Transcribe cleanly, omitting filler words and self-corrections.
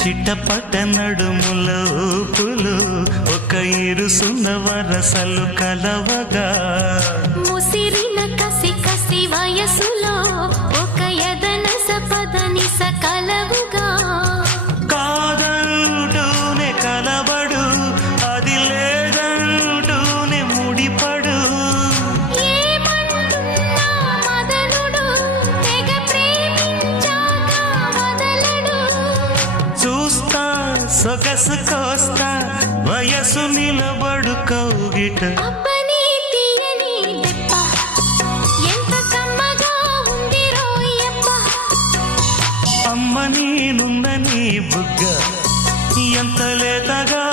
చిట్టపట్ట నడుముల ఊపులు ఒక ఇరుసున్న వరసలు కలవగా ముసిరిన కసి కసి వయసులో ఒక యదన సపదని సకలవుగా కాదంటూనే కలబడు అది లేదంటూనే ముడిపడు ఏమంటున్నా మదనుడు తెగ ప్రేమించాక వదలడు చూస్తా సొగసు కోస్తా వయసు నిలబడు కౌగిట అబ్బని తీయని దెబ్బ ఎంత కమ్మగా ఉంది రోయప్ప అమ్మ నేనున్న నీ బుగ్గ ఎంత లేతగా